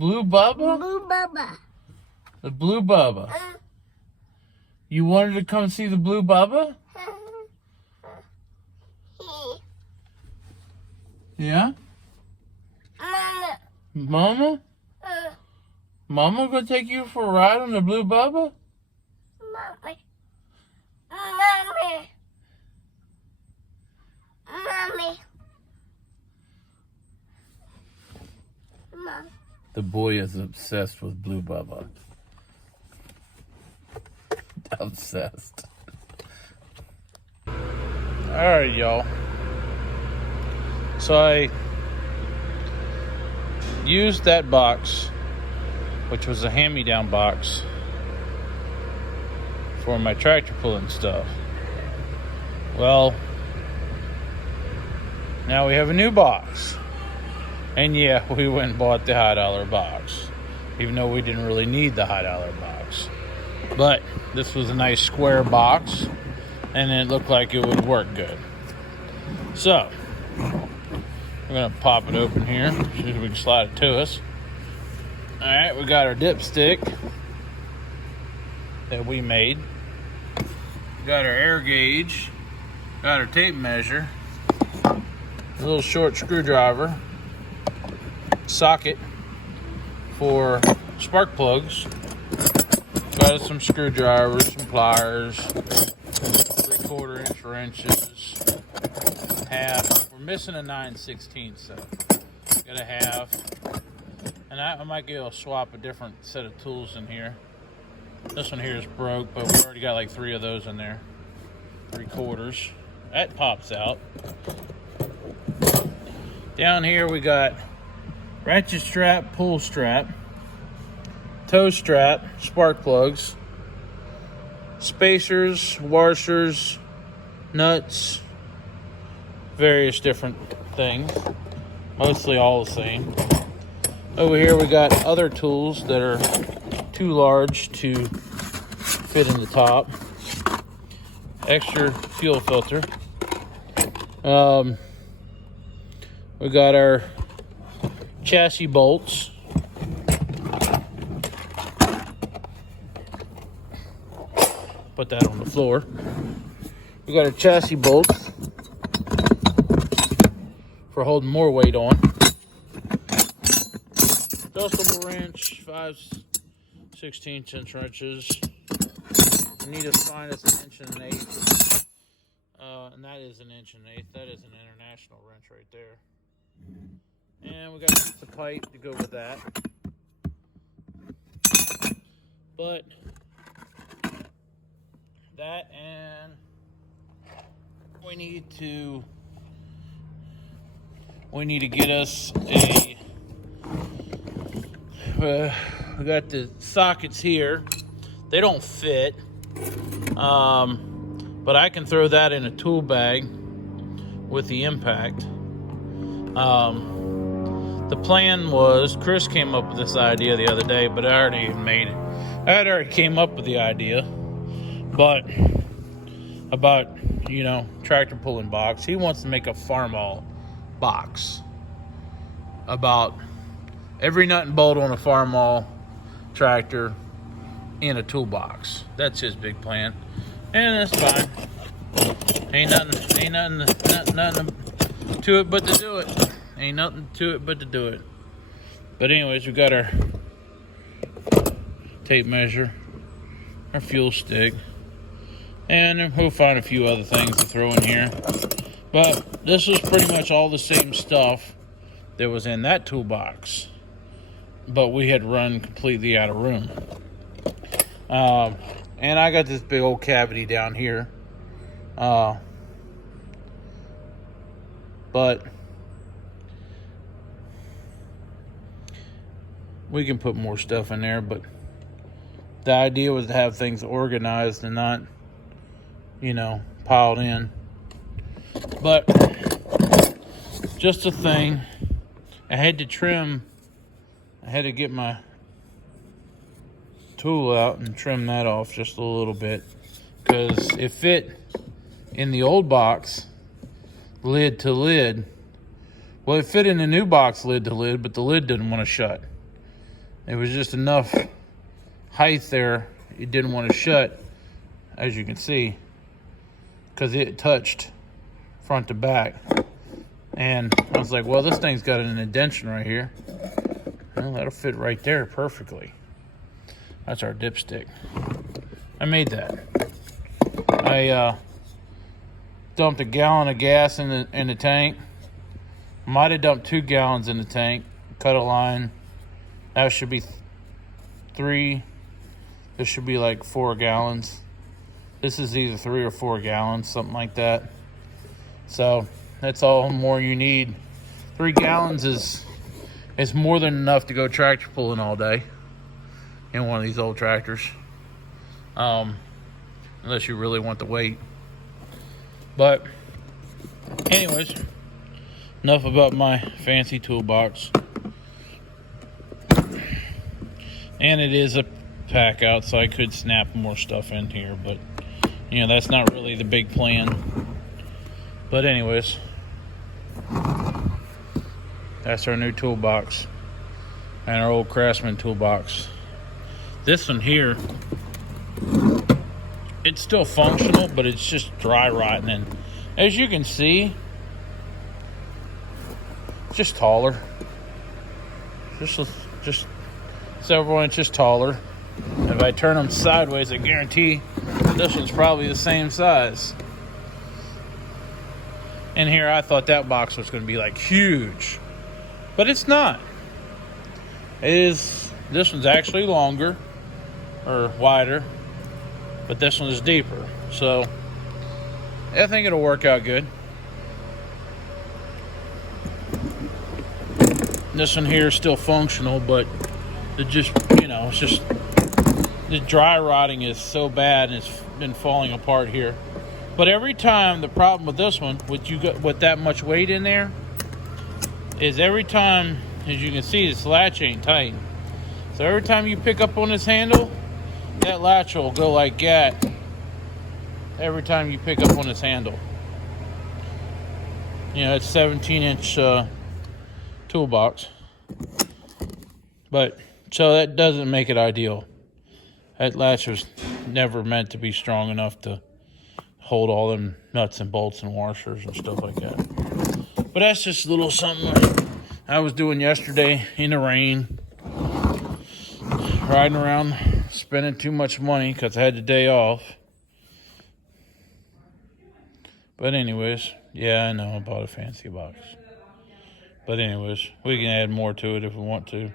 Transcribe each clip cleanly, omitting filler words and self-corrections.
blue Bubba? Blue Bubba. The blue Bubba. You wanted to come see the blue Bubba? Yeah? Mama. Mama? Mama gonna take you for a ride on the blue Bubba? Mommy. Mommy. Mommy. Mom. The boy is obsessed with blue Bubba. Obsessed. Alright, y'all. So I used that box, which was a hand-me-down box, for my tractor pulling stuff. Well, now we have a new box. And yeah, we went and bought the high dollar box, even though we didn't really need the high dollar box. But this was a nice square box, and it looked like it would work good. So, we're gonna pop it open here, see if we can slide it to us. Alright, we got our dipstick that we made. Got our air gauge, got our tape measure, a little short screwdriver, socket for spark plugs, got some screwdrivers, some pliers, 3/4 inch wrenches, half. We're missing a 9/16, so got a half. And I might be able to swap a different set of tools in here. This one here is broke, but we already got like 3 of those in there. 3/4. That pops out. Down here we got ratchet strap, pull strap, toe strap, spark plugs, spacers, washers, nuts, various different things. Mostly all the same. Over here we got other tools that are too large to fit in the top. Extra fuel filter. We got our chassis bolts. Put that on the floor. We got our chassis bolts for holding more weight on. Adjustable wrench, 5/16" wrenches. We need to find us 1.125". And that is 1.125". That is an international wrench right there. And we got a piece of pipe to go with that. But that, and we need to get us a we got the sockets here. They don't fit, but I can throw that in a tool bag with the impact. The plan was, Chris came up with this idea the other day, but I already made it. I had already came up with the idea, but about, tractor pulling box. He wants to make a Farmall box about every nut and bolt on a Farmall tractor in a toolbox. That's his big plan, and that's fine. Ain't nothing to it but to do it. Ain't nothing to it but to do it. But anyways, we got our tape measure, our fuel stick, and we'll find a few other things to throw in here. But this is pretty much all the same stuff that was in that toolbox, but we had run completely out of room. And I got this big old cavity down here. But we can put more stuff in there, but the idea was to have things organized and not, piled in. But just a thing, I had to get my tool out and trim that off just a little bit, because it fit in the old box lid to lid. Well, it fit in the new box lid to lid, but the lid didn't want to shut. It was just enough height there. It didn't want to shut, as you can see, because it touched front to back. And I was like, well, this thing's got an indentation right here. Well, that'll fit right there perfectly. That's our dipstick. I made that. I dumped a gallon of gas in the tank. Might have dumped 2 gallons in the tank. Cut a line. That should be 3. This should be like 4 gallons. This is either 3 or 4 gallons, something like that. So that's all more you need. 3 gallons is more than enough to go tractor pulling all day in one of these old tractors. Unless you really want the weight. But anyways, enough about my fancy toolbox. And it is a pack out, so I could snap more stuff in here, but you know, that's not really the big plan. But anyways, that's our new toolbox and our old Craftsman toolbox. This one here, it's still functional, but it's just dry rotting, and as you can see, just taller, just several inches taller. If I turn them sideways, I guarantee this one's probably the same size. And here I thought that box was going to be like huge, but it's not. It is. This one's actually longer or wider, but this one is deeper. So I think it'll work out good. This one here is still functional, but it just, you know, it's just the dry rotting is so bad and it's been falling apart here. But every time, the problem with this one, with that much weight in there, is every time, as you can see, this latch ain't tight. So every time you pick up on this handle, that latch will go like that. Every time you pick up on this handle. You know, it's 17-inch toolbox. But, so that doesn't make it ideal. That latch was never meant to be strong enough to hold all them nuts and bolts and washers and stuff like that. But that's just a little something I was doing yesterday in the rain. Riding around, spending too much money because I had the day off. But anyways, yeah, I know I bought a fancy box. But anyways, we can add more to it if we want to.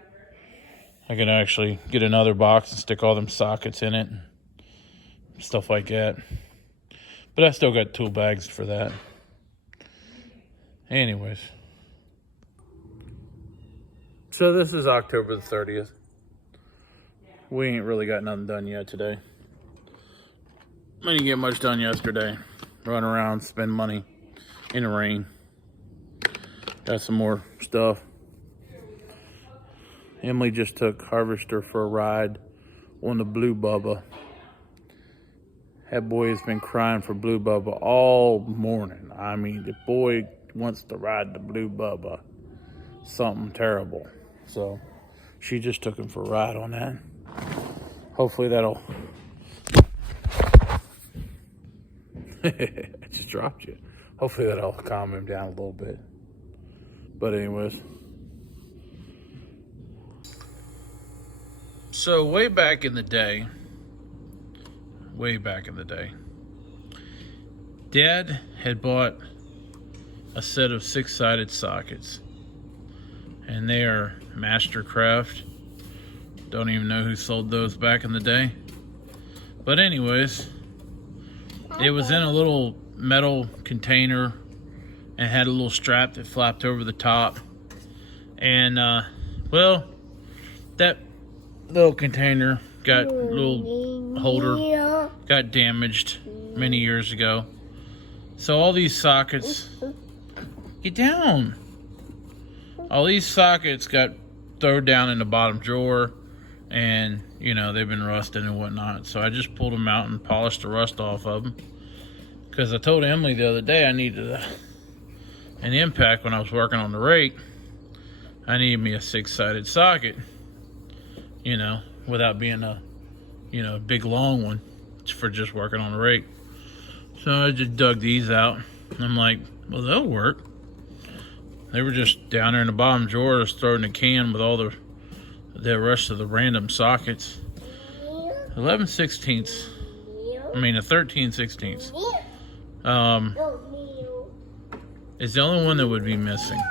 I can actually get another box and stick all them sockets in it and stuff like that. But I still got tool bags for that. Anyways. So this is October the 30th. We ain't really got nothing done yet today. I didn't get much done yesterday. Run around, spend money in the rain. Got some more stuff. Emily just took Harvester for a ride on the Blue Bubba. That boy has been crying for Blue Bubba all morning. I mean, the boy wants to ride the Blue Bubba. Something terrible. So she just took him for a ride on that. Hopefully that'll... I just dropped you. Hopefully that'll calm him down a little bit. But anyways. So way back in the day, Dad had bought a set of 6-sided sockets. And they are Mastercraft. Don't even know who sold those back in the day. But anyways, it was in a little metal container and had a little strap that flapped over the top. And, well, that little container got little holder got damaged many years ago. So all these sockets, get down. All these sockets got thrown down in the bottom drawer, and you know, they've been rusting and whatnot. So I just pulled them out and polished the rust off of them, because I told Emily the other day I needed an impact when I was working on the rake. I needed me a 6-sided socket. you know, without being a, big long one for just working on the rake. So I just dug these out. I'm like, well, they'll work. They were just down there in the bottom drawer, just throwing a can with all the rest of the random sockets. 11/16. I mean, a 13/16. It's the only one that would be missing.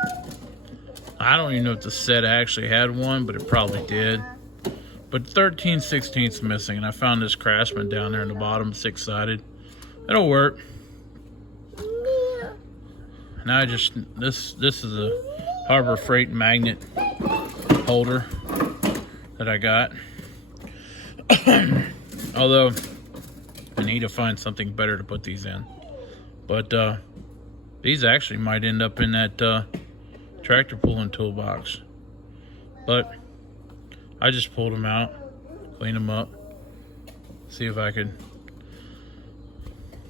I don't even know if the set actually had one, but it probably did. But 13/16 missing, and I found this Craftsman down there in the bottom, 6-sided. It'll work. Now this is a Harbor Freight magnet holder that I got. Although I need to find something better to put these in. But these actually might end up in that tractor pulling toolbox. But I just pulled them out, cleaned them up, see if I could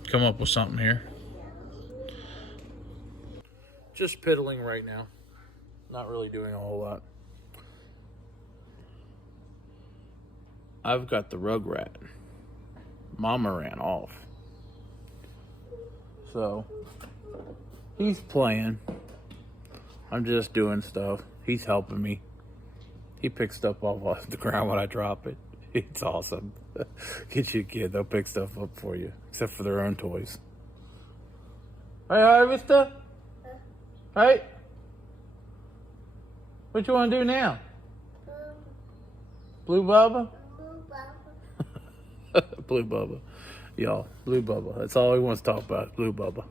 come up with something here. Just piddling right now. Not really doing a whole lot. I've got the Rugrat. Mama ran off. So, he's playing. I'm just doing stuff. He's helping me. He picks stuff off the ground when I drop it. It's awesome. Get you a kid, they'll pick stuff up for you. Except for their own toys. Hey, Harvester. Hey. What you want to do now? Blue Bubba? Blue Bubba. Y'all, Blue Bubba. That's all he wants to talk about, Blue Bubba.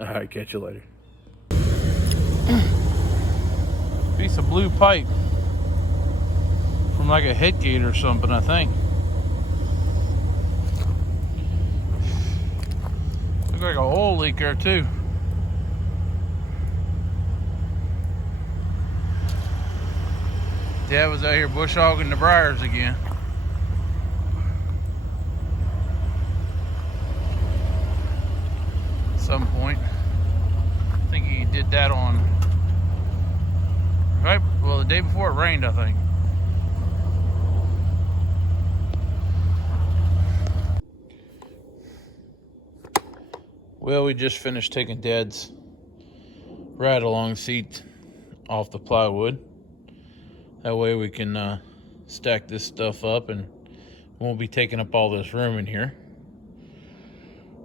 Alright, catch you later. Piece of blue pipe. From like a head gate or something, I think. Looks like an oil leak there too. Dad was out here bush hogging the briars again. At some point. I think he did that on, right? Well, the day before it rained, I think. Well, we just finished taking Dad's ride-along seat off the plywood. That way we can stack this stuff up and won't be taking up all this room in here.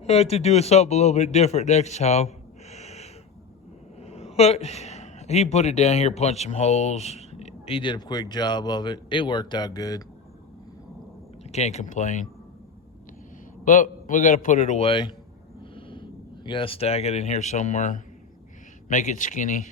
I have to do something a little bit different next time. But he put it down here, punched some holes. He did a quick job of it. It worked out good. I can't complain. But we got to put it away. You got to stack it in here somewhere. Make it skinny.